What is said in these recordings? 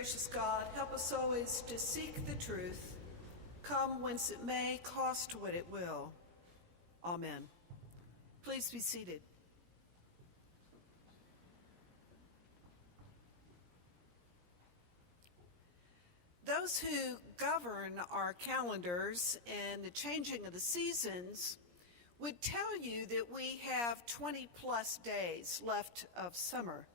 gracious God, help us always to seek the truth, come whence it may, cost what it will. Amen. Please be seated. Those who govern our calendars and the changing of the seasons would tell you that we have 20 plus days left of summer.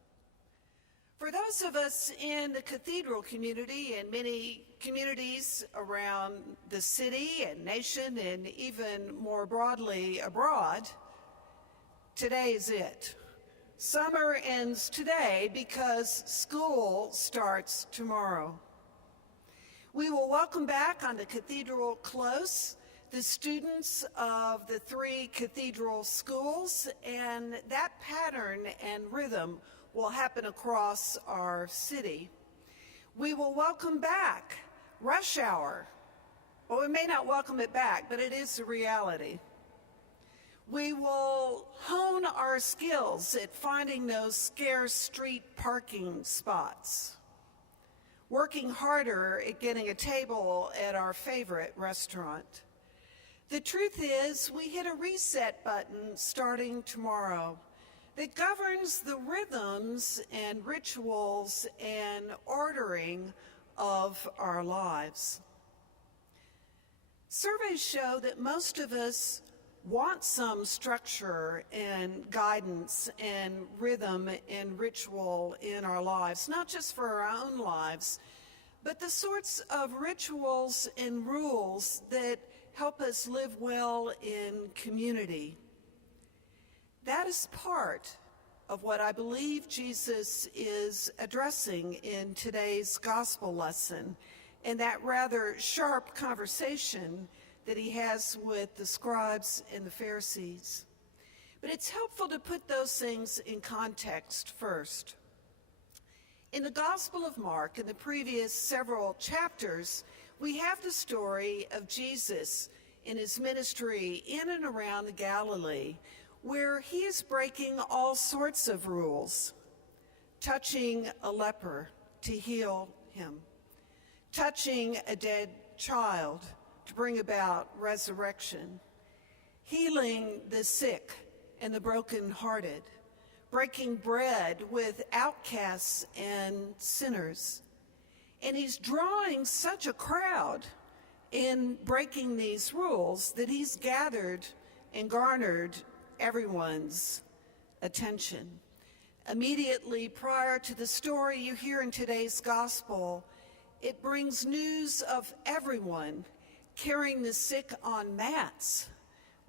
For those of us in the Cathedral community and many communities around the city and nation and even more broadly abroad, today is it. Summer ends today because school starts tomorrow. We will welcome back on the Cathedral Close the students of the 3 Cathedral schools, and that pattern and rhythm will happen across our city. We will welcome back rush hour. Well, we may not welcome it back, but it is a reality. We will hone our skills at finding those scarce street parking spots, working harder at getting a table at our favorite restaurant. The truth is, we hit a reset button starting tomorrow that governs the rhythms and rituals and ordering of our lives. Surveys show that most of us want some structure and guidance and rhythm and ritual in our lives, not just for our own lives, but the sorts of rituals and rules that help us live well in community. That is part of what I believe Jesus is addressing in today's gospel lesson, and that rather sharp conversation that he has with the scribes and the Pharisees. But it's helpful to put those things in context first. In the Gospel of Mark, in the previous several chapters, we have the story of Jesus in his ministry in and around Galilee, where he is breaking all sorts of rules, touching a leper to heal him, touching a dead child to bring about resurrection, healing the sick and the brokenhearted, breaking bread with outcasts and sinners. And he's drawing such a crowd in breaking these rules that he's gathered and garnered everyone's attention. Immediately prior to the story you hear in today's gospel, it brings news of everyone carrying the sick on mats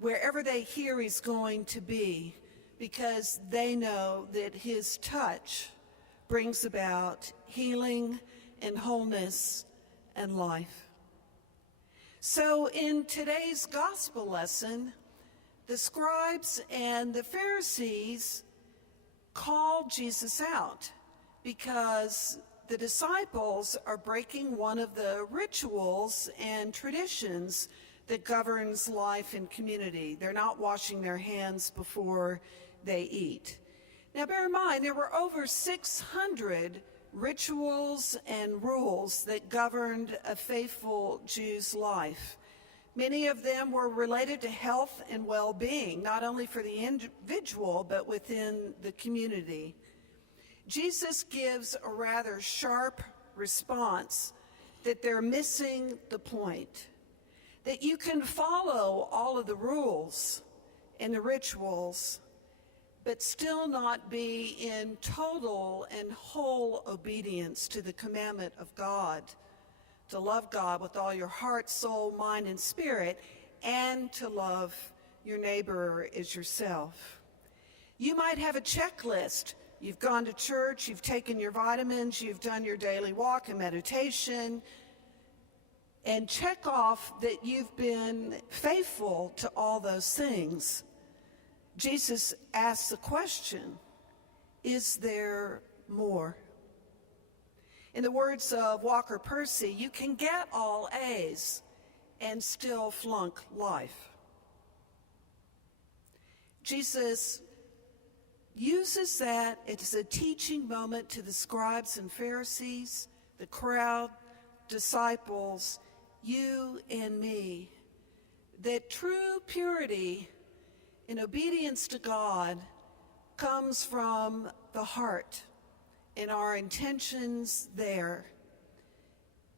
wherever they hear he's going to be, because they know that his touch brings about healing and wholeness and life. So in today's gospel lesson, the scribes and the Pharisees called Jesus out because the disciples are breaking one of the rituals and traditions that governs life in community. They're not washing their hands before they eat. Now bear in mind, there were over 600 rituals and rules that governed a faithful Jew's life. Many of them were related to health and well-being, not only for the individual, but within the community. Jesus gives a rather sharp response that they're missing the point, that you can follow all of the rules and the rituals, but still not be in total and whole obedience to the commandment of God, to love God with all your heart, soul, mind, and spirit, and to love your neighbor as yourself. You might have a checklist. You've gone to church, you've taken your vitamins, you've done your daily walk and meditation, and check off that you've been faithful to all those things. Jesus asks the question, is there more? In the words of Walker Percy, you can get all A's and still flunk life. Jesus uses that as a teaching moment to the scribes and Pharisees the crowd, disciples, you and me, that true purity in obedience to God comes from the heart and our intentions there.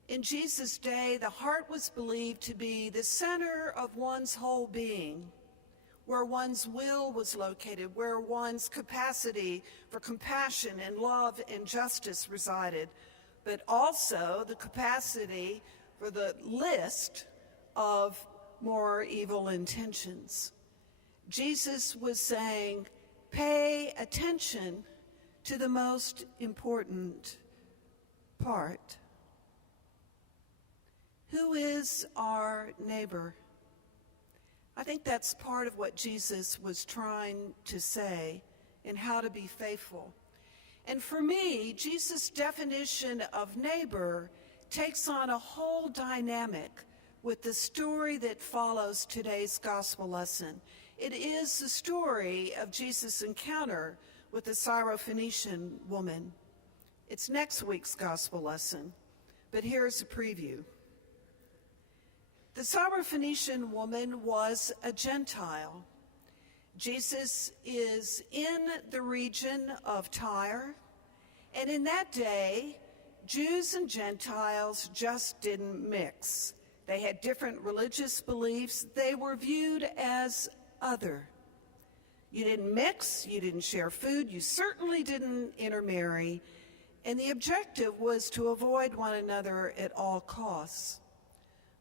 In Jesus' day, the heart was believed to be the center of one's whole being, where one's will was located, where one's capacity for compassion and love and justice resided, but also the capacity for the list of more evil intentions. Jesus was saying, pay attention to the most important part. Who is our neighbor? I think that's part of what Jesus was trying to say and how to be faithful. And for me, Jesus' definition of neighbor takes on a whole dynamic with the story that follows today's gospel lesson. It is the story of Jesus' encounter with the Syrophoenician woman. It's next week's gospel lesson, but here's a preview. The Syrophoenician woman was a Gentile. Jesus is in the region of Tyre, and in that day, Jews and Gentiles just didn't mix. They had different religious beliefs. They were viewed as other. You didn't mix, you didn't share food, you certainly didn't intermarry, and the objective was to avoid one another at all costs.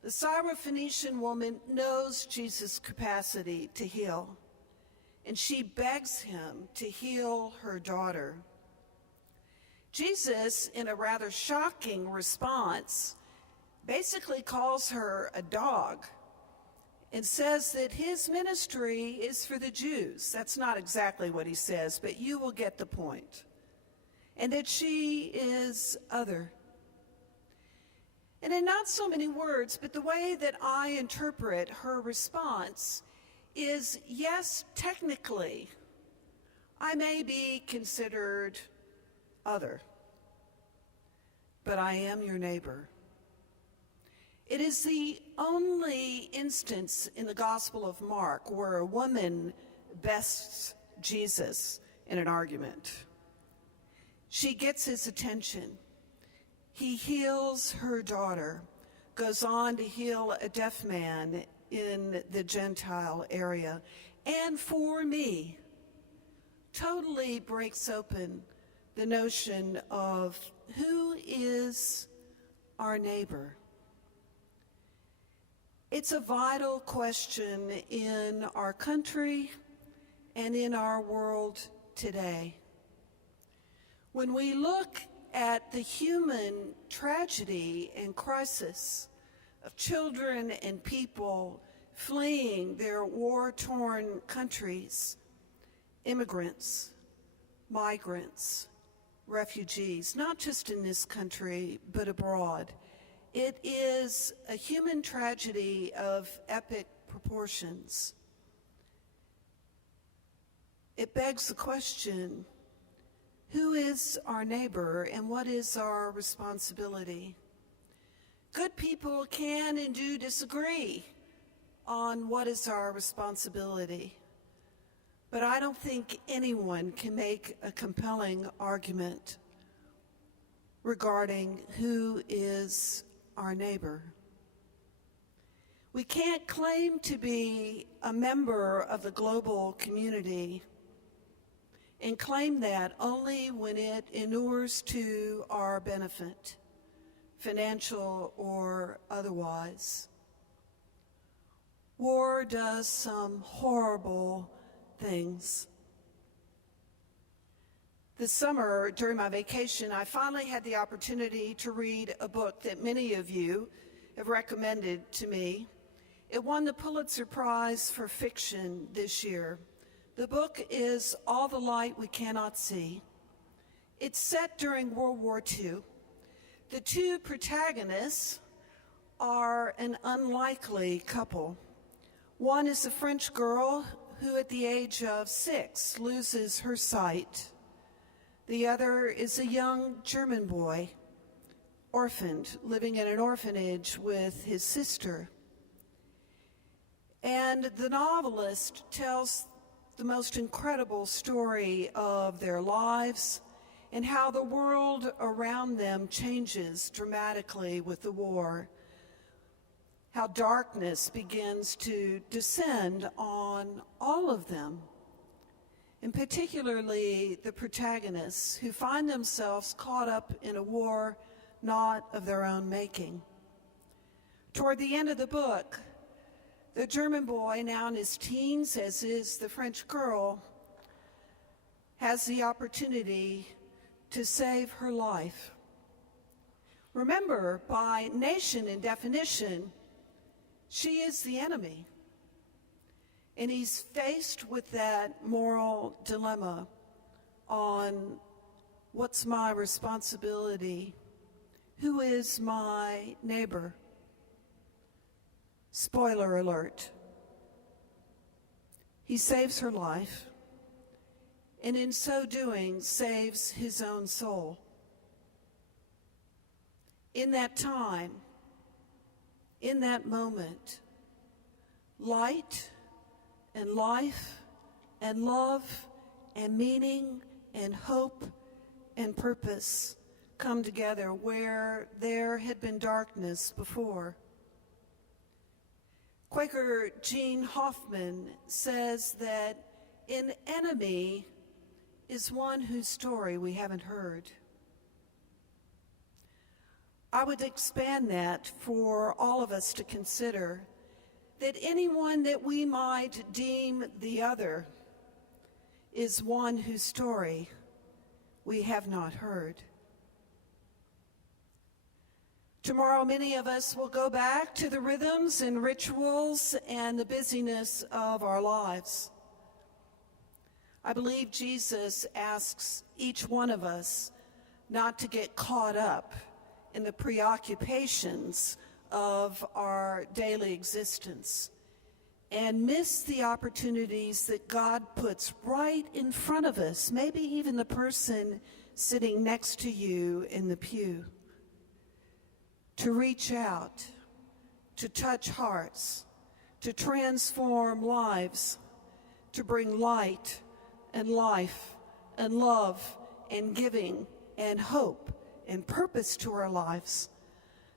The Syrophoenician woman knows Jesus' capacity to heal, and she begs him to heal her daughter. Jesus, in a rather shocking response, basically calls her a dog and says that his ministry is for the Jews. That's not exactly what he says, but you will get the point. And that she is other. And in not so many words, but the way that I interpret her response is, yes, technically, I may be considered other, but I am your neighbor. It is the only instance in the Gospel of Mark where a woman bests Jesus in an argument. She gets his attention. He heals her daughter, goes on to heal a deaf man in the Gentile area, and for me, totally breaks open the notion of who is our neighbor. It's a vital question in our country and in our world today. When we look at the human tragedy and crisis of children and people fleeing their war-torn countries, immigrants, migrants, refugees, not just in this country, but abroad, it is a human tragedy of epic proportions. It begs the question, who is our neighbor and what is our responsibility? Good people can and do disagree on what is our responsibility, but I don't think anyone can make a compelling argument regarding who is our neighbor. We can't claim to be a member of the global community and claim that only when it inures to our benefit, financial or otherwise. War does some horrible things. This summer, during my vacation, I finally had the opportunity to read a book that many of you have recommended to me. It won the Pulitzer Prize for fiction this year. The book is All the Light We Cannot See. It's set during World War II. The two protagonists are an unlikely couple. One is a French girl who at the age of 6 loses her sight. The other is a young German boy, orphaned, living in an orphanage with his sister. And the novelist tells the most incredible story of their lives and how the world around them changes dramatically with the war, how darkness begins to descend on all of them, and particularly the protagonists who find themselves caught up in a war not of their own making. Toward the end of the book, the German boy, now in his teens, as is the French girl, has the opportunity to save her life. Remember, by nation and definition, she is the enemy. And he's faced with that moral dilemma on what's my responsibility? Who is my neighbor? Spoiler alert. He saves her life, and in so doing, saves his own soul. In that time, in that moment, light and life and love and meaning and hope and purpose come together where there had been darkness before. Quaker Jean Hoffman says that an enemy is one whose story we haven't heard. I would expand that for all of us to consider, that anyone that we might deem the other is one whose story we have not heard. Tomorrow, many of us will go back to the rhythms and rituals and the busyness of our lives. I believe Jesus asks each one of us not to get caught up in the preoccupations of our daily existence and miss the opportunities that God puts right in front of us, maybe even the person sitting next to you in the pew, to reach out, to touch hearts, to transform lives, to bring light and life and love and giving and hope and purpose to our lives.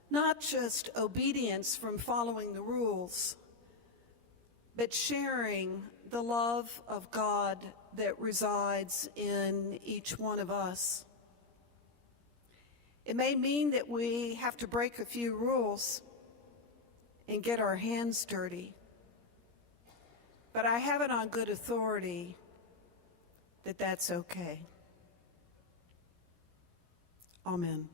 Not just obedience from following the rules, but sharing the love of God that resides in each one of us. It may mean that we have to break a few rules and get our hands dirty, but I have it on good authority that that's okay. Amen.